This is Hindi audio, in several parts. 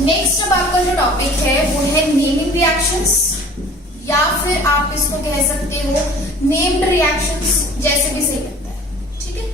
नेक्स्ट अब आपका जो टॉपिक है वो है नेमिंग रिएक्शंस, या फिर आप इसको कह सकते हो नेम्ड रिएक्शंस, जैसे भी सही लगता है। ठीक है,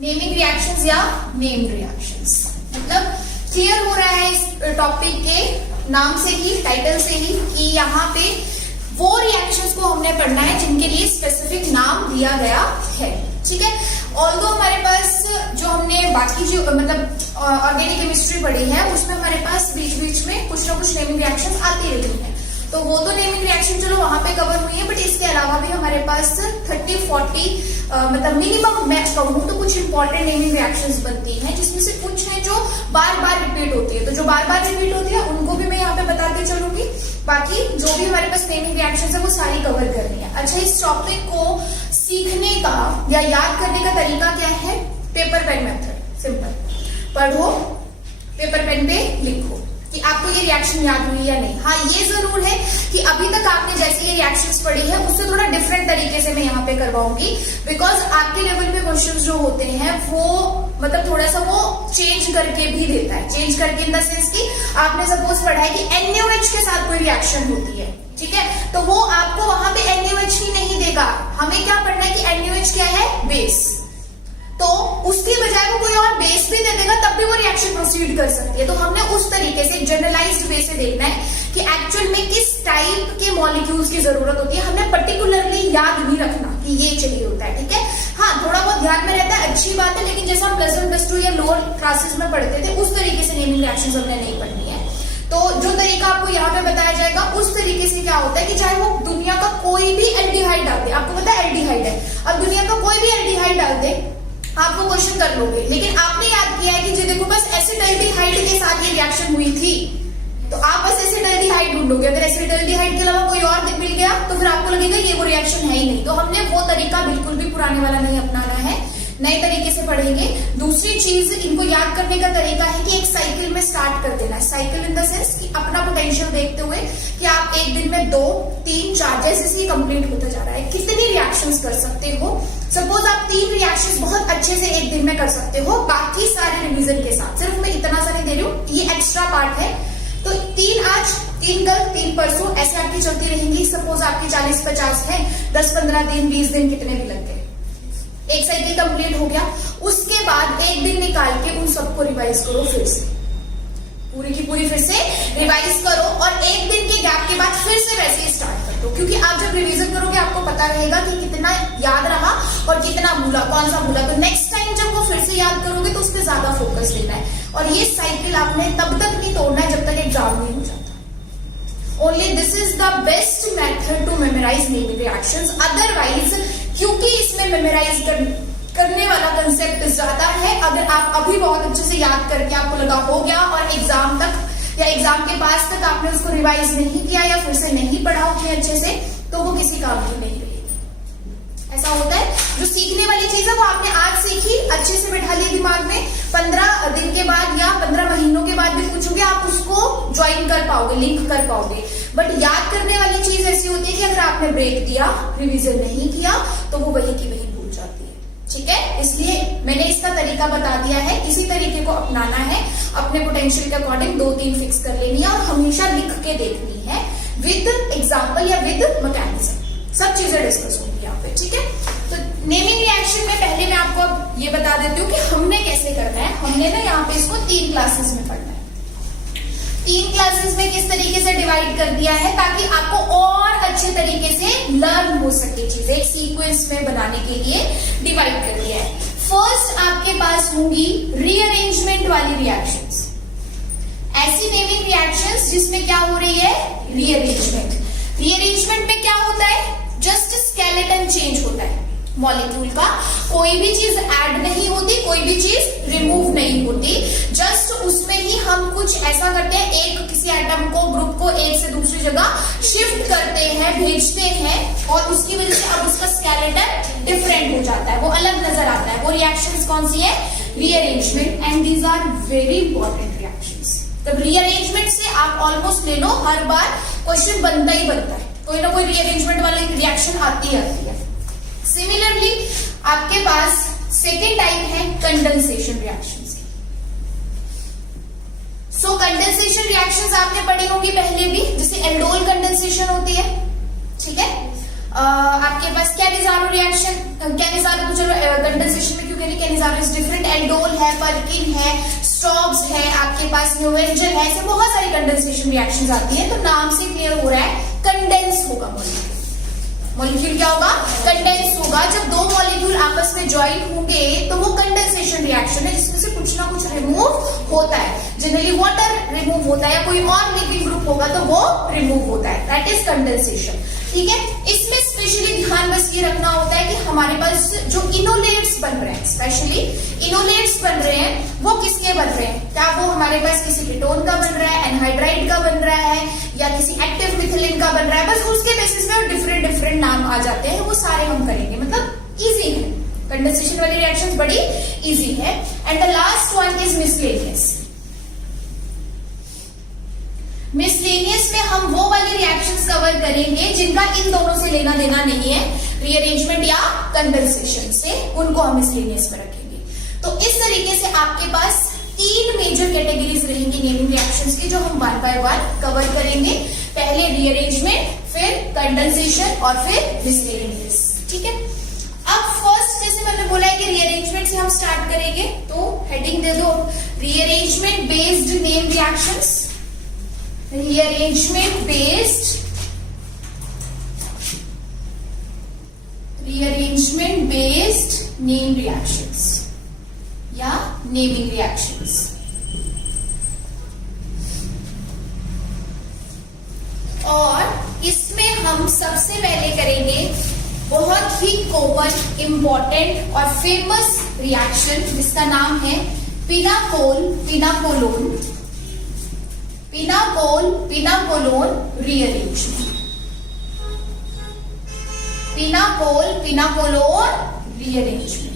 नेमिंग रिएक्शंस या नेम्ड रिएक्शंस, मतलब क्लियर हो रहा है इस टॉपिक के नाम से ही, टाइटल से ही, कि यहाँ पे वो रिएक्शंस को हमने पढ़ना है जिनके लिए स्पेसिफिक नाम दिया गया है। ठीक है, ऑल्दो हमारे पास जो हमने बाकी जो मतलब ऑर्गेनिक केमिस्ट्री पढ़ी है उसमें हमारे पास बीच बीच में कुछ ना कुछ नेमिंग रिएक्शंस आती रहती हैं, तो वो तो नेमिंग रिएक्शन चलो वहां पे कवर हुई है, बट इसके अलावा भी हमारे पास 30-40 मतलब मिनिमम मैं कहूँ तो कुछ इंपॉर्टेंट नेमिंग रिएक्शंस बनती हैं, जिसमें से कुछ है जो बार बार रिपीट होती है। तो जो बार बार रिपीट होती है उनको भी मैं यहाँ पे बताते चलूंगी, बाकी जो भी हमारे पास नेमिंग रिएक्शंस है वो सारी कवर करनी है। अच्छा, इस टॉपिक को सीखने का या याद करने का तरीका क्या है? Paper pen method, simple. पढ़ो, पेपर पेन पे लिखो कि आपको ये रिएक्शन याद हुई या नहीं। हाँ, ये जरूर है कि अभी तक आपने जैसे ये रिएक्शंस पढ़ी है उससे थोड़ा डिफरेंट तरीके से मैं यहाँ पे करवाऊंगी, बिकॉज आपके लेवल पे क्वेश्चंस जो होते हैं वो मतलब थोड़ा सा वो चेंज करके भी देता है। चेंज करके इन द सेंस कि आपने सपोज पढ़ा है कि NaOH के साथ कोई रिएक्शन होती है, ठीक है, तो वो आपको वहां पे NaOH ही नहीं देगा। हमें क्या पढ़ना है कि NaOH क्या है? बेस। तो उसकी बजाय वो कोई और बेस भी दे देगा तब भी वो रिएक्शन प्रोसीड कर सकती है। तो हमने उस तरीके से जनरलाइज्ड वे से देखना है कि एक्चुअल में किस टाइप के मॉलिक्यूल्स की जरूरत होती है। हमें पर्टिकुलरली याद नहीं रखना कि ये चाहिए होता है, ठीक है। हाँ, थोड़ा बहुत ध्यान में रहता है, अच्छी बात है, लेकिन जैसा हम +1 +2 या लोअर क्लासेस में पढ़ते थे उस तरीके से नेमिंग रिएक्शंस हमने नहीं पढ़नी है। तो जो तरीका आपको यहाँ पे बताया जाएगा उस तरीके से क्या होता है कि चाहे वो दुनिया का कोई भी एल्डिहाइड डाल दे, आपको पता है एल्डिहाइड है, अब दुनिया का कोई भी एल्डिहाइड डाल दे आप वो क्वेश्चन कर लोगे, लेकिन आपने याद किया है कि जी देखो बस एसिटाल्डिहाइड के साथ ये रिएक्शन हुई थी, तो आप बस एसिटाल्डिहाइड ढूंढोगे। अगर एसिटाल्डिहाइड के अलावा कोई और मिल गया तो फिर आपको लगेगा ये वो रिएक्शन है ही नहीं। तो हमने वो तरीका बिल्कुल भी पुराने वाला नहीं अपनाना है, नए तरीके से पढ़ेंगे। दूसरी चीज इनको याद करने का तरीका है कि एक साइकिल में स्टार्ट कर देना है। साइकिल इन द सेंस कि अपना पोटेंशियल देखते हुए कि आप एक दिन में 2, 3, 4 जैसे ही कंप्लीट होता जा रहा है कितनी रिएक्शंस कर सकते हो। सपोज आप 3 रिएक्शंस बहुत अच्छे से एक दिन में कर सकते हो, बाकी सारे रिवीजन के साथ। सिर्फ मैं इतना सा नहीं दे रही हूँ, ये एक्स्ट्रा पार्ट है। तो 3 आज, 3 कल, 3 परसों, ऐसे आपकी चलती रहेंगी। सपोज आपकी 40-50 है, 10-15 दिन, 20 दिन कितने भी लग गए, एक साइकिल कंप्लीट हो गया। उसके बाद एक दिन निकाल के उन सबको रिवाइज करो, फिर से पूरी की पूरी फिर से रिवाइज करो, और एक दिन के गैप के बाद फिर से वैसे ही स्टार्ट कर दो, क्योंकि आप जब रिवीजन करोगे आपको पता रहेगा कि कितना याद रहा और कितना भूला, कौन सा भूला। तो नेक्स्ट टाइम जब वो फिर से याद करोगे तो उस पर ज्यादा फोकस देना है, और ये साइकिल आपने तब तक नहीं तोड़ना है जब तक एग्जाम नहीं हो जाता। Only this is the best method to memorise naming reactions. Otherwise, क्योंकि इसमें मेमोराइज करने वाला कंसेप्ट ज्यादा है, अगर आप अभी बहुत अच्छे से याद करके आपको लगा हो गया और एग्जाम तक या एग्जाम के पास तक आपने उसको रिवाइज नहीं किया या फिर से नहीं पढ़ा उतने अच्छे से, तो वो किसी काम की नहीं रहेगी। ऐसा होता है, जो सीखने वाली चीज है वो आपने आज सीखी, अच्छे से बैठा लिया दिमाग में, 15 दिन के बाद या 15 महीनों के बाद भी पूछोगे आप उसको ज्वाइन कर पाओगे, लिंक कर पाओगे। बट याद करने वाली चीज ऐसी होती है कि अगर आपने ब्रेक दिया, रिवीजन नहीं किया, तो वो वही की वही भूल जाती है। ठीक है, इसलिए मैंने इसका तरीका बता दिया है, इसी तरीके को अपनाना है, अपने पोटेंशियल के अकॉर्डिंग 2-3 फिक्स कर लेनी है और हमेशा लिख के देखनी है विद एग्जाम्पल या विद मैकेनिज्म। सब चीजें डिस्कस होंगी यहाँ पे, ठीक है। तो नेमिंग रिएक्शन में पहले मैं आपको ये बता देती हूँ कि हमने कैसे करना है। हमने ना यहाँ पे इसको 3 क्लासेस में पढ़ना है। 3 क्लासेस में किस तरीके से डिवाइड कर दिया है ताकि आपको और अच्छे तरीके से लर्न हो सके चीजें, एक सीक्वेंस में बनाने के लिए डिवाइड कर दिया है। फर्स्ट आपके पास होंगी रीअरेंजमेंट वाली रिएक्शंस, ऐसी नेमिंग रिएक्शंस जिसमें क्या हो रही है? रीअरेंजमेंट। रीअरेंजमेंट में क्या होता है? जस्ट स्केलेटन चेंज होता है मॉलिक्यूल का, कोई भी चीज ऐड नहीं होती, कोई भी चीज रिमूव नहीं होती, जस्ट उसमें ही हम कुछ ऐसा करते हैं, एक किसी एटम को, ग्रुप को एक से दूसरी जगह शिफ्ट करते हैं, भेजते हैं, और उसकी वजह से अब उसका स्केलेटन डिफरेंट हो जाता है, वो अलग नजर आता है। वो रिएक्शंस कौन सी है? Rearrangement. And these are very important reactions. तब रीअरेंजमेंट से आप ऑलमोस्ट ले लो, हर बार क्वेश्चन बनता ही बनता है, कोई ना कोई रीअरेंजमेंट वाली रिएक्शन आती है। सिमिलरली आपके पास सेकेंड टाइप है कंडेंसेशन रिएक्शंस की। सो कंडेंसेशन रिएक्शंस आपने पढ़ी होगी पहले भी, जैसे एल्डोल कंडेंसेशन होती है, ठीक है। आपके पास कैनिज़ारो रिएक्शन, कैनिज़ारो तो चलो कंडेंसेशन में क्यों कह रही, कैनिज़ारो इज डिफरेंट, एल्डोल है, पर्किन है, स्ट्रॉब्स है, आपके पास न्यूएंजल है, ऐसे बहुत सारी कंडेंसेशन रिएक्शंस आती है। तो नाम से क्लियर हो रहा है कंडेंस होगा मॉलिक्यूल। मॉलिक्यूल क्या होगा, कंडेंस होगा। जब दो मॉलिक्यूल आपस में ज्वाइन होंगे तो वो कंडेंसेशन रिएक्शन है, जिसमें से कुछ ना कुछ रिमूव होता है। जनरली वाटर रिमूव होता है या कोई और लिविंग ग्रुप होगा तो वो रिमूव होता है, दैट इज कंडेंसेशन, ठीक है। इसमें स्पेशली ध्यान बस ये रखना होता है कि हमारे पास जो इनोलेट्स बन रहे हैं, स्पेशली इनोलेट्स बन रहे हैं, वो किसके बन रहे हैं, क्या वो हमारे पास किसी कीटोन का बन रहा है, एनहाइड्राइड का बन रहा है, या किसी एक्टिव मिथिलिन का बन रहा है, बस उसके बेसिस में डिफरेंट डिफरेंट नाम आ जाते हैं, वो सारे हम करेंगे, मतलब इजी है। कंडेंसेशन वाली रिएक्शंस बड़ी इजी है। And the last one is miscellaneous. Miscellaneous में हम वो वाली रिएक्शंस कवर करेंगे जिनका इन दोनों से लेना देना नहीं है, रीअरेंजमेंट या कंडेंसेशन से, उनको हम मिसलेनियस में रखेंगे। तो इस तरीके से आपके पास तीन मेजर कैटेगरीज रहेंगी नेमिंग रिएक्शंस की, जो हम वन बाय वन कवर करेंगे। पहले रीअरेंजमेंट, फिर कंडेंसेशन और फिर मिसलेनियस, ठीक है। अब फर्स्ट जैसे मैंने बोला है कि रीअरेंजमेंट से हम स्टार्ट करेंगे, तो हेडिंग दे दो rearrangement based name reactions. Rearrangement based name reactions या नेमिंग रिएक्शंस। और इसमें हम सबसे पहले करेंगे बहुत ही कॉमन, इंपॉर्टेंट और फेमस रिएक्शन, जिसका नाम है pinacol pinacolone, pinacol pinacolone rearrangement. Pinacol pinacolone rearrangement.